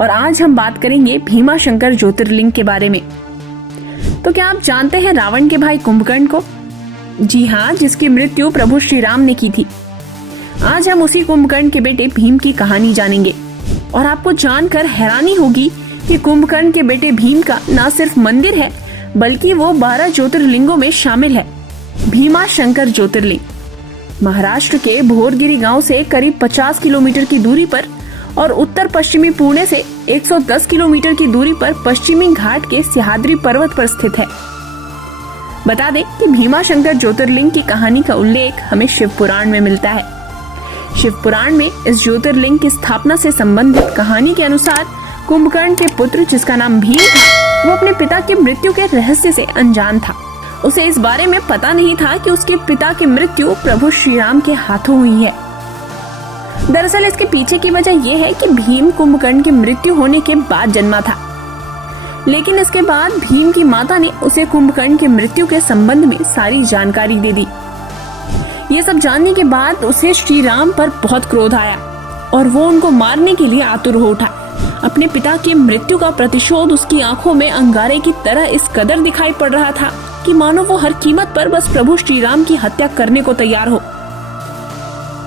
और आज हम बात करेंगे भीमाशंकर ज्योतिर्लिंग के बारे में। तो क्या आप जानते हैं रावण के भाई कुंभकर्ण को? जी हाँ, जिसकी मृत्यु प्रभु श्री राम ने की थी। आज हम उसी कुंभकर्ण के बेटे भीम की कहानी जानेंगे और आपको जानकर हैरानी होगी कि कुंभकर्ण के बेटे भीम का न सिर्फ मंदिर है बल्कि वो 12 ज्योतिर्लिंगों में शामिल है। भीमाशंकर ज्योतिर्लिंग महाराष्ट्र के भोरगिरी गांव से करीब 50 किलोमीटर की दूरी पर और उत्तर पश्चिमी पुणे से 110 किलोमीटर की दूरी पर पश्चिमी घाट के सह्याद्री पर्वत पर स्थित है। बता दें कि भीमाशंकर ज्योतिर्लिंग की कहानी का उल्लेख हमें शिव पुराण में मिलता है। शिव पुराण में इस ज्योतिर्लिंग की स्थापना से संबंधित कहानी के अनुसार कुंभकर्ण के पुत्र, जिसका नाम भीम था, वो अपने पिता की मृत्यु के रहस्य से अनजान था। उसे इस बारे में पता नहीं था कि उसके पिता की मृत्यु प्रभु श्री राम के हाथों हुई है। दरअसल इसके पीछे की वजह यह है कि भीम कुंभकर्ण की मृत्यु होने के बाद जन्मा था, लेकिन इसके बाद भीम की माता ने उसे कुंभकर्ण की मृत्यु के संबंध में सारी जानकारी दे दी। ये सब जानने के बाद उसे श्री राम पर बहुत क्रोध आया और वो उनको मारने के लिए आतुर हो उठा। अपने पिता की मृत्यु का प्रतिशोध उसकी आंखों में अंगारे की तरह इस कदर दिखाई पड़ रहा था कि मानो वो हर कीमत पर बस प्रभु श्री राम की हत्या करने को तैयार हो।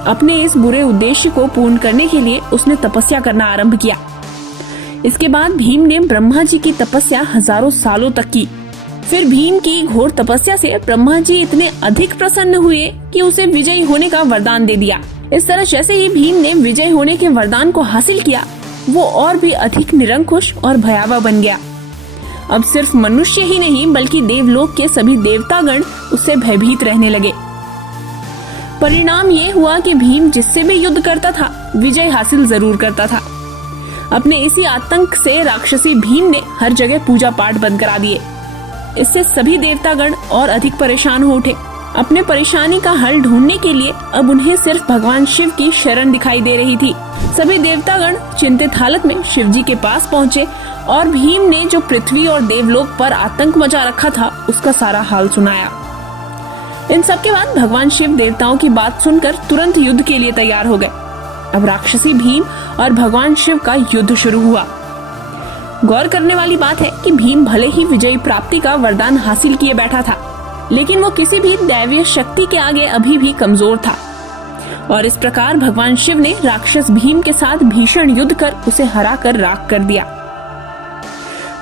अपने इस बुरे उद्देश्य को पूर्ण करने के लिए उसने तपस्या करना आरंभ किया। इसके बाद भीम ने ब्रह्मा जी की तपस्या हजारों सालों तक की। फिर भीम की घोर तपस्या से ब्रह्मा जी इतने अधिक प्रसन्न हुए कि उसे विजयी होने का वरदान दे दिया। इस तरह जैसे ही भीम ने विजय होने के वरदान को हासिल किया, वो और भी अधिक निरंकुश और भयावह बन गया। अब सिर्फ मनुष्य ही नहीं बल्कि देवलोक के सभी देवतागण उससे भयभीत रहने लगे। परिणाम ये हुआ कि भीम जिससे भी युद्ध करता था विजय हासिल जरूर करता था। अपने इसी आतंक से राक्षसी भीम ने हर जगह पूजा पाठ बंद करा दिए। इससे सभी देवतागण और अधिक परेशान हो उठे। अपने परेशानी का हल ढूंढने के लिए अब उन्हें सिर्फ भगवान शिव की शरण दिखाई दे रही थी। सभी देवतागण चिंतित हालत में शिव जी के पास पहुँचे और भीम ने जो पृथ्वी और देवलोक पर आतंक मचा रखा था उसका सारा हाल सुनाया। इन सब के बाद भगवान शिव देवताओं की बात सुनकर तुरंत युद्ध के लिए तैयार हो गए। अब राक्षसी भीम और भगवान शिव का युद्ध शुरू हुआ। गौर करने वाली बात है कि भीम भले ही विजय प्राप्ति का वरदान हासिल किए बैठा था, लेकिन वो किसी भी दैवीय शक्ति के आगे अभी भी कमजोर था और इस प्रकार भगवान शिव ने राक्षस भीम के साथ भीषण युद्ध कर उसे हराकर राख कर दिया।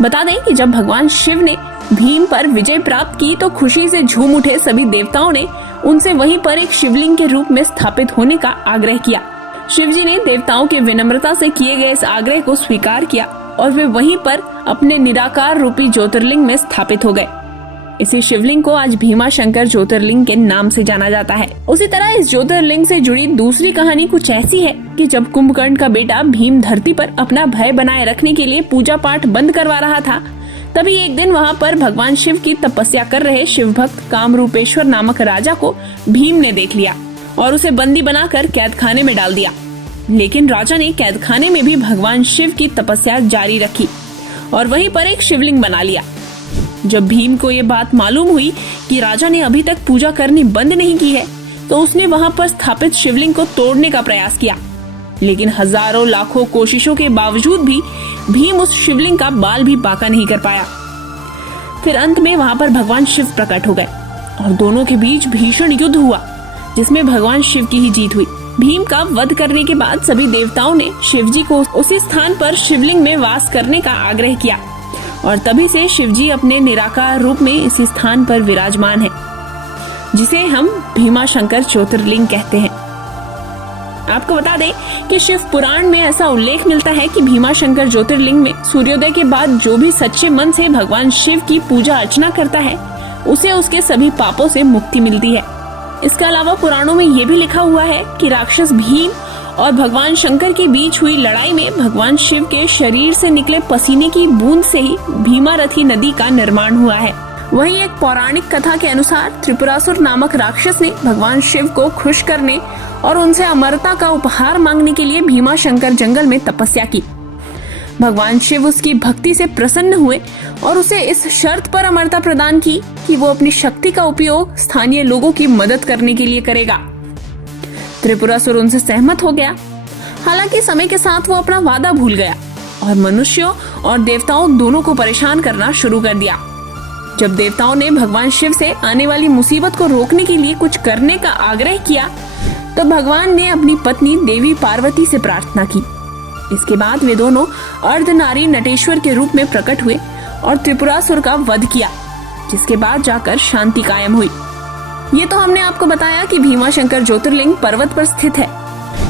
बता दें कि जब भगवान शिव ने भीम पर विजय प्राप्त की तो खुशी से झूम उठे सभी देवताओं ने उनसे वहीं पर एक शिवलिंग के रूप में स्थापित होने का आग्रह किया। शिवजी ने देवताओं के विनम्रता से किए गए इस आग्रह को स्वीकार किया और वे वहीं पर अपने निराकार रूपी ज्योतिर्लिंग में स्थापित हो गए। इसी शिवलिंग को आज भीमाशंकर ज्योतिर्लिंग के नाम से जाना जाता है। उसी तरह इस ज्योतिर्लिंग से जुड़ी दूसरी कहानी कुछ ऐसी है कि जब कुंभकर्ण का बेटा भीम धरती पर अपना भय बनाए रखने के लिए पूजा पाठ बंद करवा रहा था, तभी एक दिन वहाँ पर भगवान शिव की तपस्या कर रहे शिव भक्त कामरूपेश्वर नामक राजा को भीम ने देख लिया और उसे बंदी बनाकर कैद खाने में डाल दिया। लेकिन राजा ने कैद खाने में भी भगवान शिव की तपस्या जारी रखी और वहीं पर एक शिवलिंग बना लिया। जब भीम को ये बात मालूम हुई कि राजा ने अभी तक पूजा करनी बंद नहीं की है, तो उसने वहाँ पर स्थापित शिवलिंग को तोड़ने का प्रयास किया, लेकिन हजारों लाखों कोशिशों के बावजूद भी भीम उस शिवलिंग का बाल भी बांका नहीं कर पाया। फिर अंत में वहाँ पर भगवान शिव प्रकट हो गए और दोनों के बीच भीषण युद्ध हुआ, जिसमें भगवान शिव की ही जीत हुई। भीम का वध करने के बाद सभी देवताओं ने शिवजी को उसी स्थान पर शिवलिंग में वास करने का आग्रह किया और तभी से शिवजी अपने निराकार रूप में इसी स्थान पर विराजमान है, जिसे हम भीमाशंकर ज्योतिर्लिंग कहते हैं। आपको बता दें कि शिव पुराण में ऐसा उल्लेख मिलता है कि भीमाशंकर ज्योतिर्लिंग में सूर्योदय के बाद जो भी सच्चे मन से भगवान शिव की पूजा अर्चना करता है, उसे उसके सभी पापों से मुक्ति मिलती है। इसके अलावा पुराणों में ये भी लिखा हुआ है कि राक्षस भीम और भगवान शंकर के बीच हुई लड़ाई में भगवान शिव के शरीर से निकले पसीने की बूंद से ही भीमारथी नदी का निर्माण हुआ है। वहीं एक पौराणिक कथा के अनुसार त्रिपुरासुर नामक राक्षस ने भगवान शिव को खुश करने और उनसे अमरता का उपहार मांगने के लिए भीमाशंकर जंगल में तपस्या की। भगवान शिव उसकी भक्ति से प्रसन्न हुए और उसे इस शर्त पर अमरता प्रदान की कि वो अपनी शक्ति का उपयोग स्थानीय लोगों की मदद करने के लिए करेगा। त्रिपुरासुर उनसे सहमत हो गया। हालांकि समय के साथ वो अपना वादा भूल गया और मनुष्यों और देवताओं दोनों को परेशान करना शुरू कर दिया। जब देवताओं ने भगवान शिव से आने वाली मुसीबत को रोकने के लिए कुछ करने का आग्रह किया तो भगवान ने अपनी पत्नी देवी पार्वती से प्रार्थना की। इसके बाद वे दोनों अर्धनारी नटेश्वर के रूप में प्रकट हुए और त्रिपुरासुर का वध किया, जिसके बाद जाकर शांति कायम हुई। ये तो हमने आपको बताया कि भीमाशंकर ज्योतिर्लिंग पर्वत पर स्थित है,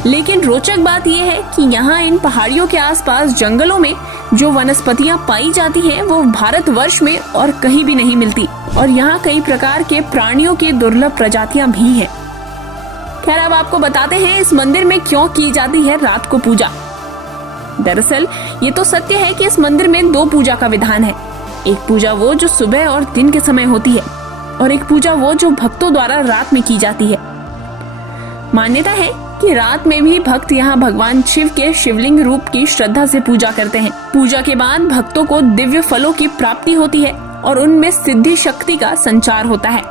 लेकिन रोचक बात यह है कि यहाँ इन पहाड़ियों के आसपास जंगलों में जो वनस्पतियाँ पाई जाती हैं वो भारतवर्ष में और कहीं भी नहीं मिलती, और यहाँ कई प्रकार के प्राणियों की दुर्लभ प्रजातियां भी हैं। खैर, अब आपको बताते हैं इस मंदिर में क्यों की जाती है रात को पूजा। दरअसल ये तो सत्य है कि इस मंदिर में दो पूजा का विधान है। एक पूजा वो जो सुबह और दिन के समय होती है, और एक पूजा वो जो भक्तों द्वारा रात में की जाती है। मान्यता है कि रात में भी भक्त यहाँ भगवान शिव के शिवलिंग रूप की श्रद्धा से पूजा करते हैं। पूजा के बाद भक्तों को दिव्य फलों की प्राप्ति होती है और उनमें सिद्धि शक्ति का संचार होता है।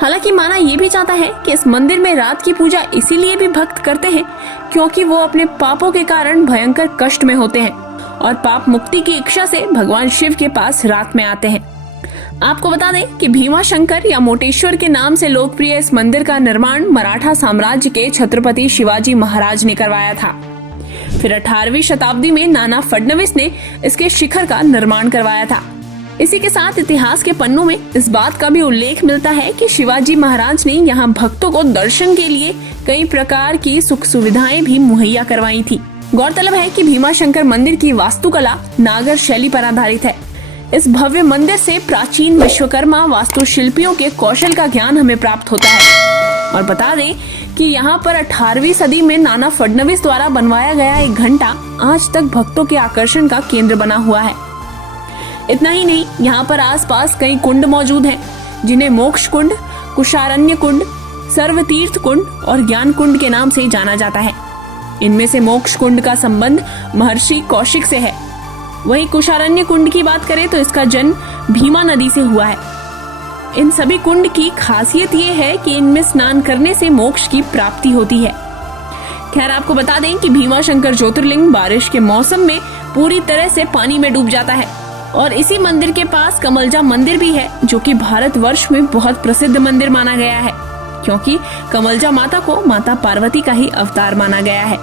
हालांकि माना यह भी जाता है कि इस मंदिर में रात की पूजा इसीलिए भी भक्त करते हैं क्योंकि वो अपने पापों के कारण भयंकर कष्ट में होते हैं और पाप मुक्ति की इच्छा से भगवान शिव के पास रात में आते हैं। आपको बता दें कि भीमाशंकर या मोटेश्वर के नाम से लोकप्रिय इस मंदिर का निर्माण मराठा साम्राज्य के छत्रपति शिवाजी महाराज ने करवाया था। फिर 18वीं शताब्दी में नाना फडणवीस ने इसके शिखर का निर्माण करवाया था। इसी के साथ इतिहास के पन्नों में इस बात का भी उल्लेख मिलता है कि शिवाजी महाराज ने यहाँ भक्तों को दर्शन के लिए कई प्रकार की सुख सुविधाएं भी मुहैया करवाई थी। गौरतलब है कि भीमाशंकर मंदिर की वास्तुकला नागर शैली पर आधारित है। इस भव्य मंदिर से प्राचीन विश्वकर्मा वास्तुशिल्पियों के कौशल का ज्ञान हमें प्राप्त होता है। और बता दें कि यहाँ पर 18वीं सदी में नाना फडणवीस द्वारा बनवाया गया एक घंटा आज तक भक्तों के आकर्षण का केंद्र बना हुआ है। इतना ही नहीं, यहाँ पर आसपास कई कुंड मौजूद हैं, जिन्हें मोक्ष कुंड, कुशारण्य कुंड, सर्वतीर्थ कुंड और ज्ञान कुंड के नाम से जाना जाता है। इनमें से मोक्ष कुंड का संबंध महर्षि कौशिक से है। वहीं कुशारण्य कुंड की बात करें तो इसका जन्म भीमा नदी से हुआ है। इन सभी कुंड की खासियत ये है कि इनमें स्नान करने से मोक्ष की प्राप्ति होती है। खैर, आपको बता दें कि भीमाशंकर ज्योतिर्लिंग बारिश के मौसम में पूरी तरह से पानी में डूब जाता है। और इसी मंदिर के पास कमलजा मंदिर भी है, जो कि भारतवर्ष में बहुत प्रसिद्ध मंदिर माना गया है, क्योंकि कमलजा माता को माता पार्वती का ही अवतार माना गया है।